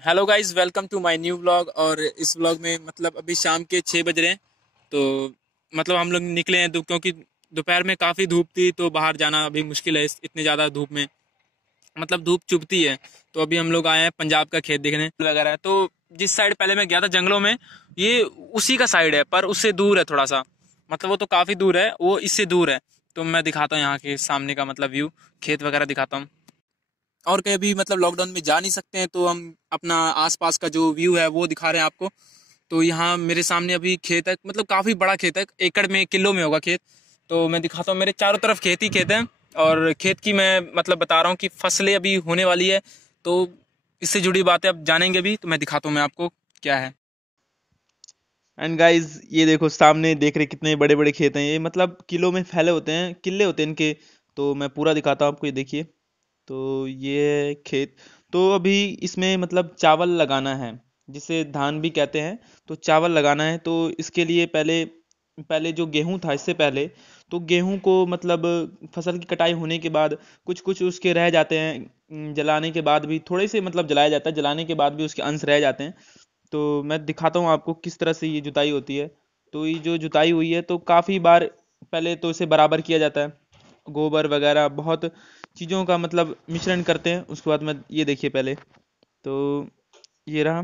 Hello guys, welcome to my new vlog. और इस vlog में मतलब अभी शाम के 6 बज रहे हैं। तो मतलब हम लोग निकले हैं क्योंकि दोपहर में काफ़ी धूप थी, तो बाहर जाना अभी मुश्किल है इतनी ज़्यादा धूप में। मतलब धूप चुभती है। तो अभी हम लोग आए हैं पंजाब का खेत देखने वगैरह। तो जिस साइड पहले मैं गया था जंगलों में, ये उसी का साइड है, पर उससे दूर है थोड़ा सा। मतलब वो तो काफ़ी दूर है, वो इससे दूर है। तो मैं दिखाता हूँ यहाँ के सामने का मतलब व्यू, खेत वगैरह दिखाता हूँ। और कहीं भी मतलब लॉकडाउन में जा नहीं सकते हैं, तो हम अपना आसपास का जो व्यू है वो दिखा रहे हैं आपको। तो यहाँ मेरे सामने अभी खेत है, मतलब काफ़ी बड़ा खेत है, एकड़ में किलो में होगा खेत। तो मैं दिखाता हूँ, मेरे चारों तरफ खेत ही खेत है। और खेत की मैं मतलब बता रहा हूँ कि फसलें अभी होने वाली है। तो इससे जुड़ी बातें अब जानेंगे भी, तो मैं दिखाता हूँ मैं आपको क्या है। एंड गाइस, ये देखो सामने देख रहे कितने बड़े बड़े खेत हैं। ये मतलब किलों में फैले होते हैं, किले होते हैं इनके। तो मैं पूरा दिखाता हूँ आपको, ये देखिए। तो ये है खेत। तो अभी इसमें मतलब चावल लगाना है, जिसे धान भी कहते हैं। तो चावल लगाना है, तो इसके लिए पहले पहले जो गेहूं था इससे पहले, तो गेहूं को मतलब फसल की कटाई होने के बाद कुछ कुछ उसके रह जाते हैं। जलाने के बाद भी थोड़े से मतलब जलाया जाता है, जलाने के बाद भी उसके अंश रह जाते हैं। तो मैं दिखाता हूँ आपको किस तरह से ये जुताई होती है। तो ये जो जुताई हुई है, तो काफ़ी बार पहले तो इसे बराबर किया जाता है। गोबर वगैरह बहुत चीज़ों का मतलब मिश्रण करते हैं। उसके बाद में ये देखिए पहले। तो ये रहा।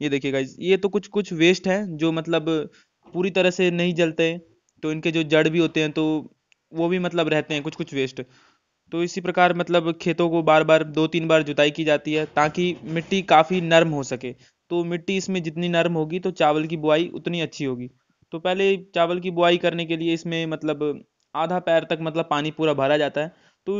ये देखिए गाइस, ये तो कुछ कुछ वेस्ट है जो मतलब पूरी तरह से नहीं जलते। तो इनके जो जड़ भी होते हैं, तो वो भी मतलब रहते हैं कुछ कुछ वेस्ट। तो इसी प्रकार मतलब खेतों को बार बार 2-3 बार जुताई की जाती है, ताकि मिट्टी काफ़ी नर्म हो सके। तो मिट्टी इसमें जितनी नर्म होगी, तो चावल की बुआई उतनी अच्छी होगी। तो पहले चावल की बुआई करने के लिए इसमें मतलब आधा पैर तक मतलब पानी पूरा भरा जाता है। तो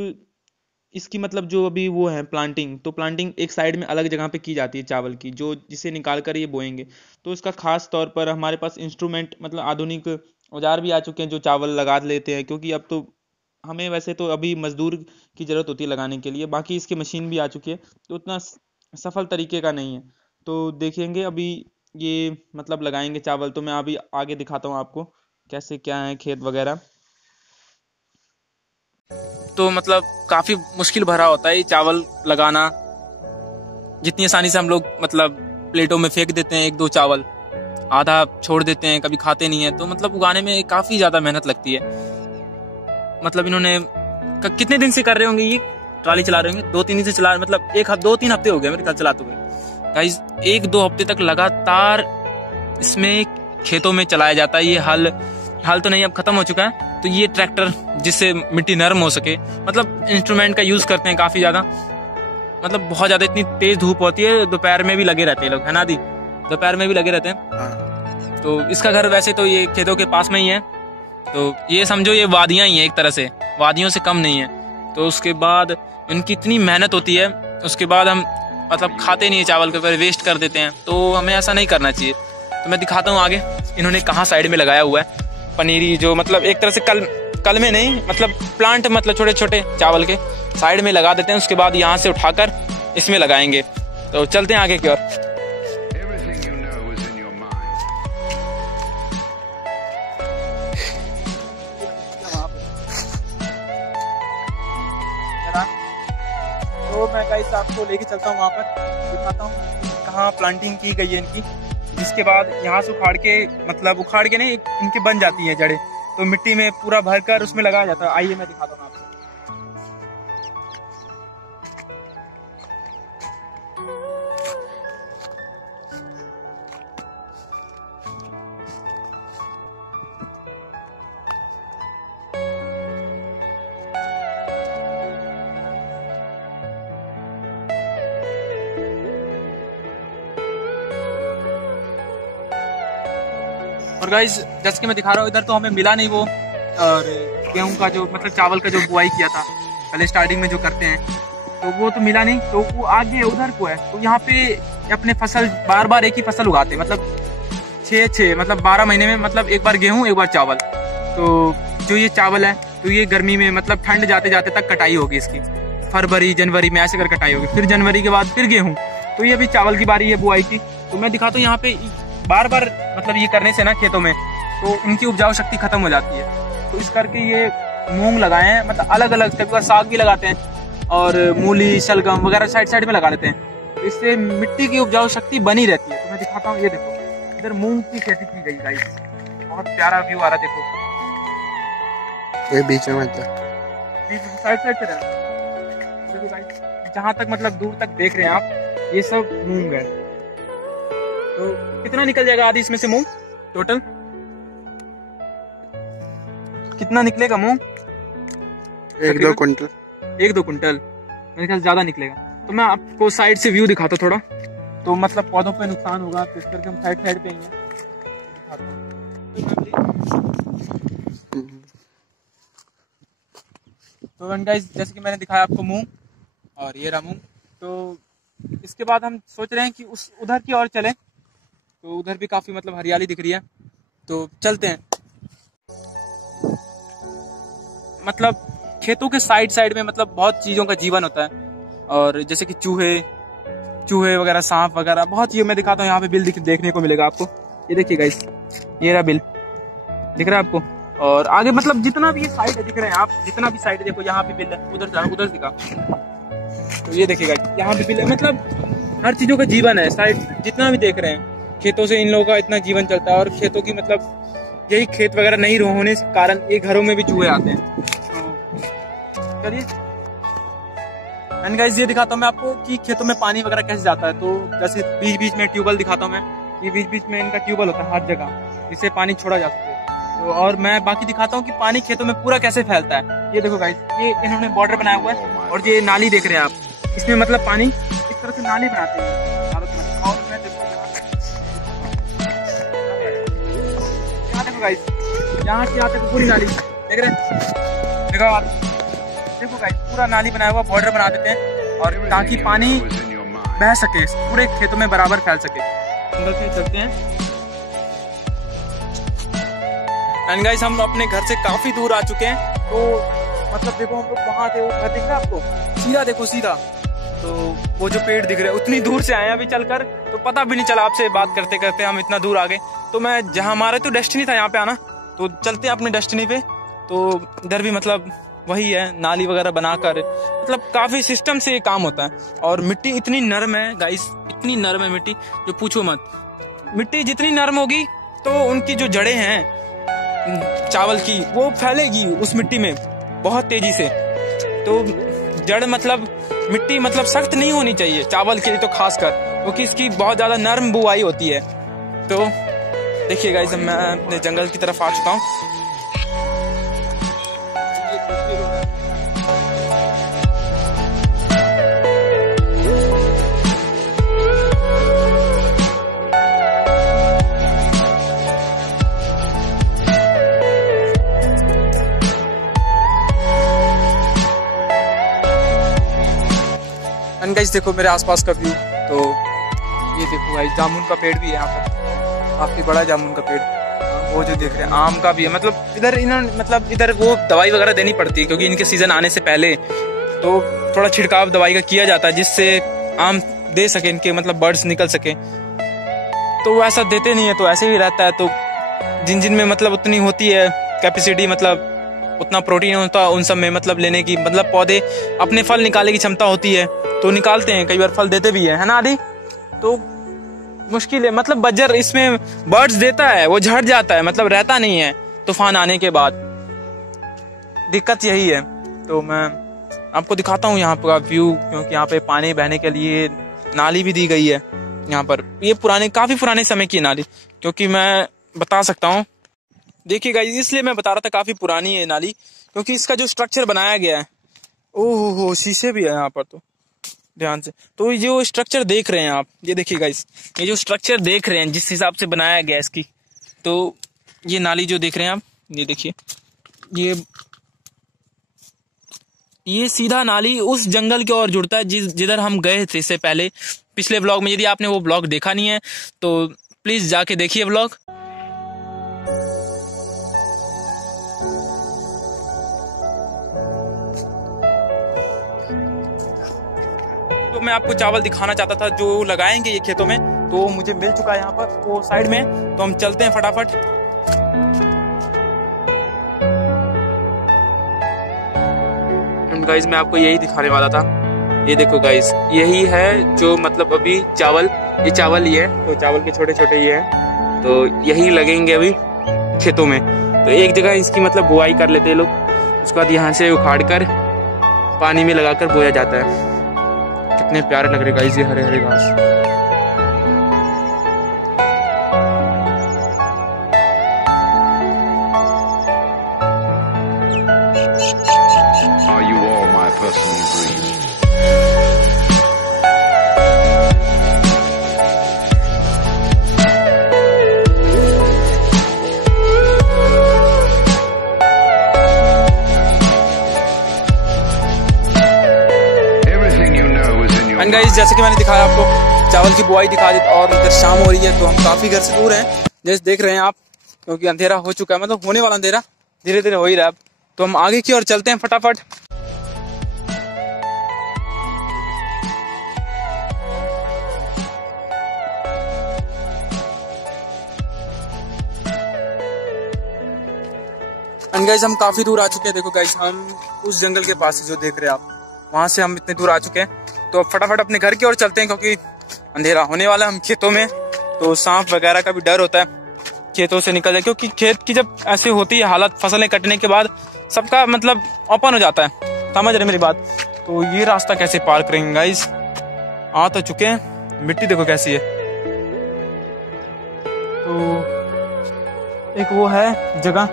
इसकी मतलब जो अभी वो है प्लांटिंग, तो प्लांटिंग एक साइड में अलग जगह पे की जाती है चावल की, जो जिसे निकाल कर ये बोएंगे। तो इसका खास तौर पर हमारे पास इंस्ट्रूमेंट मतलब आधुनिक औजार भी आ चुके हैं जो चावल लगा लेते हैं। क्योंकि अब तो हमें वैसे तो अभी मजदूर की ज़रूरत होती है लगाने के लिए, बाकी इसकी मशीन भी आ चुकी है। तो उतना सफल तरीके का नहीं है। तो देखेंगे अभी ये मतलब लगाएंगे चावल। तो मैं अभी आगे दिखाता हूँ आपको कैसे क्या है खेत वगैरह। तो मतलब काफ़ी मुश्किल भरा होता है ये चावल लगाना। जितनी आसानी से हम लोग मतलब प्लेटों में फेंक देते हैं एक दो चावल, आधा छोड़ देते हैं, कभी खाते नहीं है। तो मतलब उगाने में काफ़ी ज़्यादा मेहनत लगती है। मतलब इन्होंने कितने दिन से कर रहे होंगे ये, ट्राली चला रहे होंगे 2-3 दिन से चला, मतलब 2-3 हफ्ते हो गए मेरे ख्याल चलाते हुए। गाइस 1-2 हफ्ते तक लगातार इसमें खेतों में चलाया जाता है। ये हल हल तो नहीं, अब खत्म हो चुका है। तो ये ट्रैक्टर, जिससे मिट्टी नरम हो सके, मतलब इंस्ट्रूमेंट का यूज करते हैं काफी ज्यादा। मतलब बहुत ज्यादा इतनी तेज धूप होती है, दोपहर में भी लगे रहते हैं लोग, है ना दी, दोपहर में भी लगे रहते हैं। तो इसका घर वैसे तो ये खेतों के पास में ही है। तो ये समझो ये वादियां ही है, एक तरह से वादियों से कम नहीं है। तो उसके बाद इनकी इतनी मेहनत होती है, उसके बाद हम मतलब खाते नहीं है चावल के ऊपर, वेस्ट कर देते हैं। तो हमें ऐसा नहीं करना चाहिए। तो मैं दिखाता हूँ आगे इन्होंने कहाँ साइड में लगाया हुआ है पनीरी, जो मतलब एक तरह से कल में नहीं, मतलब प्लांट, मतलब छोटे छोटे चावल के साइड में लगा देते हैं। उसके बाद यहाँ से उठाकर इसमें लगाएंगे। तो चलते हैं आगे की ओर। तो मैं गाइस आपको लेके चलता हूँ वहाँ पर, दिखाता हूँ कहाँ प्लांटिंग की गई है इनकी। जिसके बाद यहाँ से उखाड़ के, मतलब उखाड़ के नहीं, इनकी बन जाती है जड़ें। तो मिट्टी में पूरा भरकर उसमें लगाया जाता है। आइए मैं दिखाता हूँ आपको। और गाइस जैसे कि मैं दिखा रहा हूँ, इधर तो हमें मिला नहीं वो, और गेहूं का जो मतलब चावल का जो बुआई किया था पहले स्टार्टिंग में जो करते हैं, तो वो तो मिला नहीं। तो वो आगे उधर को है। तो यहाँ पे अपने फसल बार बार एक ही फसल उगाते हैं, मतलब 6 मतलब 12 महीने में, मतलब एक बार गेहूं एक बार चावल। तो जो ये चावल है, तो ये गर्मी में मतलब ठंड जाते जाते तक कटाई होगी इसकी, फरवरी जनवरी में ऐसे कर कटाई होगी। फिर जनवरी के बाद फिर गेहूं। तो ये अभी चावल की बारी है बुआई की। तो मैं दिखाता हूँ यहाँ पे बार बार मतलब ये करने से ना खेतों में, तो इनकी उपजाऊ शक्ति खत्म हो जाती है। तो इस करके ये मूंग लगाए हैं, मतलब अलग अलग, कभी बार साग भी लगाते हैं, और मूली शलगम वगैरह साइड साइड में लगा लेते हैं। तो इससे मिट्टी की उपजाऊ शक्ति बनी रहती है। तो मैं दिखाता हूँ, ये देखो इधर मूंग की खेती की गई गाइस, बहुत प्यारा व्यू आ रहा है। देखो ये बीच में मत साइड से रहना, देखो गाइस जहाँ तक मतलब दूर तक देख रहे हैं आप, ये सब मूंग है। तो कितना निकल जाएगा आदि इसमें से मूंग टोटल, कितना निकलेगा मूंग? 1-2 कुंटल। 1-2 कुंटल मेरे ख्याल ज्यादा निकलेगा। तो मैं आपको साइड से व्यू दिखाता हूँ थोड़ा, तो मतलब पौधों पे नुकसान होगा, तो इस करके हम साइड पे ही हैं, दिखाता हूँ। तो गाइस जैसे कि मैंने दिखाया आपको मूंग, और ये रहा मूंग। तो इसके बाद हम सोच रहे हैं कि उस उधर की ओर चलें, तो उधर भी काफी मतलब हरियाली दिख रही है, तो चलते हैं। मतलब खेतों के साइड में मतलब बहुत चीज़ों का जीवन होता है, और जैसे कि चूहे वगैरह, सांप वगैरह, बहुत चीज़ मैं दिखाता हूँ। यहाँ पे बिल देखने को मिलेगा आपको, ये देखिए गाइस, ये रहा बिल, दिख रहा है आपको। और आगे मतलब जितना भी ये साइड है दिख रहे हैं आप, जितना भी साइड है देखो, यहाँ पे बिल है, उधर दिखा, तो ये देखिए गाइस यहाँ पे बिल है। मतलब हर चीज़ों का जीवन है, साइड जितना भी देख रहे हैं, खेतों से इन लोगों का इतना जीवन चलता है। और खेतों की मतलब यही खेत वगैरह नहीं होने के कारण ये घरों में भी चूहे आते हैं। चलिए एंड गाइस ये दिखाता हूँ मैं आपको कि खेतों में पानी वगैरह कैसे जाता है। तो जैसे बीच में ट्यूबवेल दिखाता हूँ मैं, ये बीच में इनका ट्यूबवेल होता है हर जगह, इससे पानी छोड़ा जा सके। तो और मैं बाकी दिखाता हूँ कि पानी खेतों में पूरा कैसे फैलता है। ये देखो गाइस, ये इन्होंने बॉर्डर बनाया हुआ है, और ये नाली देख रहे हैं आप, इसमें मतलब पानी इस तरह से नाली बनाते हैं चारों तरफ। और मैं देखो यहाँ देखो गाइस, यहाँ से यहाँ तक पूरी नाली देख रहे हैं, देखो आप, देखो गाइस पूरा नाली बनाया हुआ, बॉर्डर बना देते हैं, और ताकि पानी बह सके, पूरे खेतों में बराबर फैल सके। अंदर से चलते हैं। एंड गाइस हम अपने घर से काफी दूर आ चुके हैं, तो मतलब देखो हम लोग वहां थे, वो घर दिख रहा है आपको, सीधा देखो सीधा, तो वो जो पेड़ दिख रहे हैं उतनी दूर से आए अभी चलकर, तो पता भी नहीं चला आपसे बात करते करते हम इतना दूर आ गए। तो मैं जहाँ हमारा तो डेस्टिनी था यहाँ पे आना, तो चलते हैं अपने डेस्टिनी पे। तो इधर भी मतलब वही है, नाली वगैरह बनाकर, मतलब काफी सिस्टम से ये काम होता है। और मिट्टी इतनी नरम है गाइस, इतनी नरम है मिट्टी जो पूछो मत। मिट्टी जितनी नरम होगी तो उनकी जो जड़ें हैं चावल की, वो फैलेगी उस मिट्टी में बहुत तेजी से। तो जड़ मतलब मिट्टी मतलब सख्त नहीं होनी चाहिए चावल के लिए, तो खासकर क्योंकि इसकी बहुत ज्यादा नरम बुआई होती है। तो देखिए गाइस मैं अपने जंगल की तरफ आ चुका हूँ। एंड गाइस देखो मेरे आसपास का व्यू, तो ये देखो गाइस जामुन का पेड़ भी है यहाँ पर, काफी बड़ा जामुन का पेड़। वो जो देख रहे हैं आम का भी है, मतलब इधर इन्होंने मतलब इधर वो दवाई वगैरह देनी पड़ती है, क्योंकि इनके सीजन आने से पहले तो थोड़ा छिड़काव दवाई का किया जाता है, जिससे आम दे सके इनके, मतलब बर्ड्स निकल सके। तो वो ऐसा देते नहीं है, तो ऐसे ही रहता है। तो जिन में मतलब उतनी होती है कैपेसिटी, मतलब उतना प्रोटीन होता है उन सब में, मतलब लेने की, मतलब पौधे अपने फल निकालने की क्षमता होती है, तो निकालते हैं, कई बार फल देते भी है ना आदि। तो मुश्किल है, मतलब बजर इसमें बर्ड्स देता है, वो झड़ जाता है, मतलब रहता नहीं है तूफान आने के बाद, दिक्कत यही है। तो मैं आपको दिखाता हूँ यहाँ का व्यू, क्योंकि यहाँ पे पानी बहने के लिए नाली भी दी गई है यहाँ पर। ये काफी पुराने समय की नाली, क्योंकि मैं बता सकता हूँ, देखिएगा इसलिए मैं बता रहा था काफी पुरानी है नाली, क्योंकि इसका जो स्ट्रक्चर बनाया गया है, ओहो शीशे भी है यहाँ पर, तो ध्यान से। तो जो स्ट्रक्चर देख रहे हैं आप, ये देखिएगा ये जो स्ट्रक्चर देख रहे हैं जिस हिसाब से बनाया गया इसकी, तो ये नाली जो देख रहे हैं आप, ये देखिए, ये सीधा नाली उस जंगल की ओर जुड़ता है जिधर हम गए थे इससे पहले पिछले व्लॉग में। यदि आपने वो व्लॉग देखा नहीं है तो प्लीज जाके देखिए व्लॉग। तो मैं आपको चावल दिखाना चाहता था जो लगाएंगे ये खेतों में, तो मुझे मिल चुका है यहाँ पर वो साइड में। तो हम चलते हैं फटाफट। गाइस मैं आपको यही दिखाने वाला था ये देखो गाइस, यही है जो मतलब अभी चावल, ये चावल ही है, तो चावल के छोटे छोटे ये हैं, तो यही लगेंगे अभी खेतों में। तो एक जगह इसकी मतलब बुआई कर लेते हैं लोग, उसके बाद यहाँ से उखाड़ कर पानी में लगाकर बोया जाता है। कितने प्यारे लग रहे गाइस ये हरे हरे घास। Are you all my personal dreams? Everything you know is in your and guys, जैसे कि मैंने दिखाया आपको, चावल की बुआई दिखा दी और इधर शाम हो रही है, तो हम काफी घर से दूर हैं, जैसे देख रहे हैं आप, क्योंकि अंधेरा हो चुका है, मतलब होने वाला अंधेरा धीरे धीरे हो ही रहा है। तो हम आगे की ओर चलते हैं फटाफट। एंड गाइस, हम काफी दूर आ चुके हैं। देखो गाइस, हम उस जंगल के पास जो देख रहे हैं आप, वहां से हम इतने दूर आ चुके हैं। तो अब फटाफट अपने घर की ओर चलते हैं, क्योंकि अंधेरा होने वाला है। हम खेतों में, तो सांप वगैरह का भी डर होता है खेतों से निकल जाए, क्योंकि खेत की जब ऐसे होती है हालत, फसलें कटने के बाद सबका मतलब ओपन हो जाता है। समझ रहे मेरी बात? तो ये रास्ता कैसे पार करेंगे गाइस? आ तो चुके हैं, मिट्टी देखो कैसी है। तो एक वो है जगह,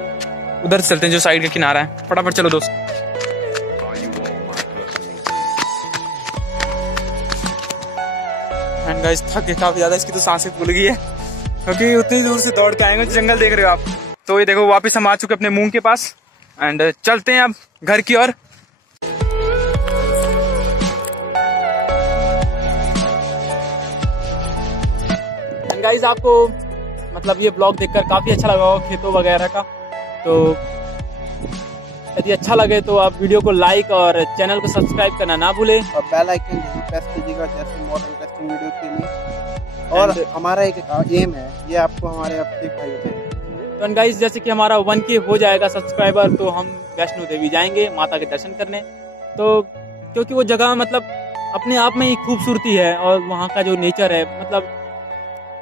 उधर चलते हैं जो साइड का किनारा है। फटाफट चलो दोस्त। Are you all my personal dreams? And guys, थक गए काफी ज्यादा, इसकी तो सांसें फूल गई है, क्योंकि उतनी दूर से दौड़ के आएंगे। जंगल देख रहे हो आप, तो ये देखो वापस हम आ चुके अपने मुंह के पास। एंड चलते हैं अब घर की ओर। एंड गाइस, आपको मतलब ये ब्लॉग देखकर काफी अच्छा लगा होगा खेतों वगैरह का। तो यदि अच्छा लगे तो आप वीडियो को लाइक और चैनल को सब्सक्राइब करना ना भूलें। और बेल आइकन जरूर प्रेस कीजिएगा, जैसे मोर इंटरेस्टिंग वीडियो के लिए। और हमारा एक एम है, ये आपको हमारे अब दिखाई देगा। तो गाइस, जैसे कि हमारा 1K हो जाएगा सब्सक्राइबर, तो हम वैष्णो देवी जाएंगे माता के दर्शन करने। तो क्योंकि वो जगह मतलब अपने आप में ही खूबसूरती है, और वहाँ का जो नेचर है, मतलब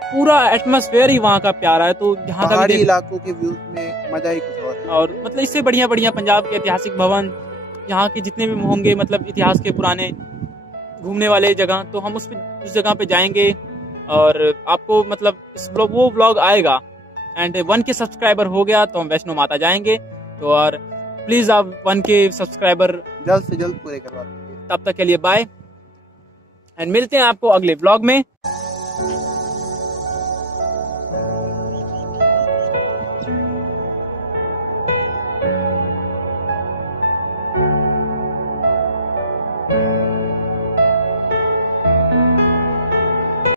पूरा एटमॉस्फेयर ही वहाँ का प्यारा है। तो यहाँ पहाड़ी इलाकों के व्यूज में मजा ही कुछ और है। और मतलब इससे बढ़िया बढ़िया पंजाब के ऐतिहासिक भवन, यहाँ के जितने भी होंगे मतलब इतिहास के पुराने घूमने वाले जगह, तो हम उस जगह पे जाएंगे और आपको मतलब वो व्लॉग आएगा। एंड 1K सब्सक्राइबर हो गया तो हम वैष्णो माता जाएंगे। तो और प्लीज आप 1K सब्सक्राइबर जल्द से जल्द पूरे करवा दीजिए। तब तक के लिए बाय, एंड मिलते हैं आपको अगले व्लॉग में।